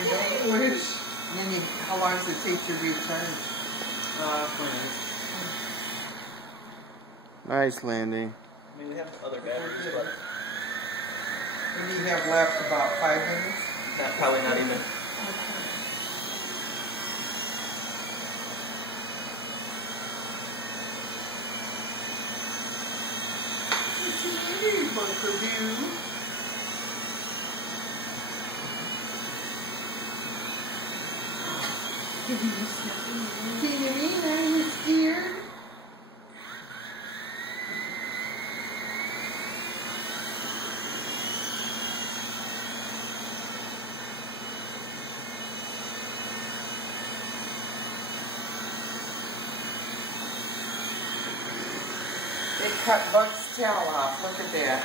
I don't wish. And then how long does it take to recharge? 4 minutes. Nice landing. I mean, we have other batteries, but... What do you have left? About 5 minutes? Probably not even. What's the matter, Buckaroo? Can you mean are you scared? They cut Buck's tail off. Look at that.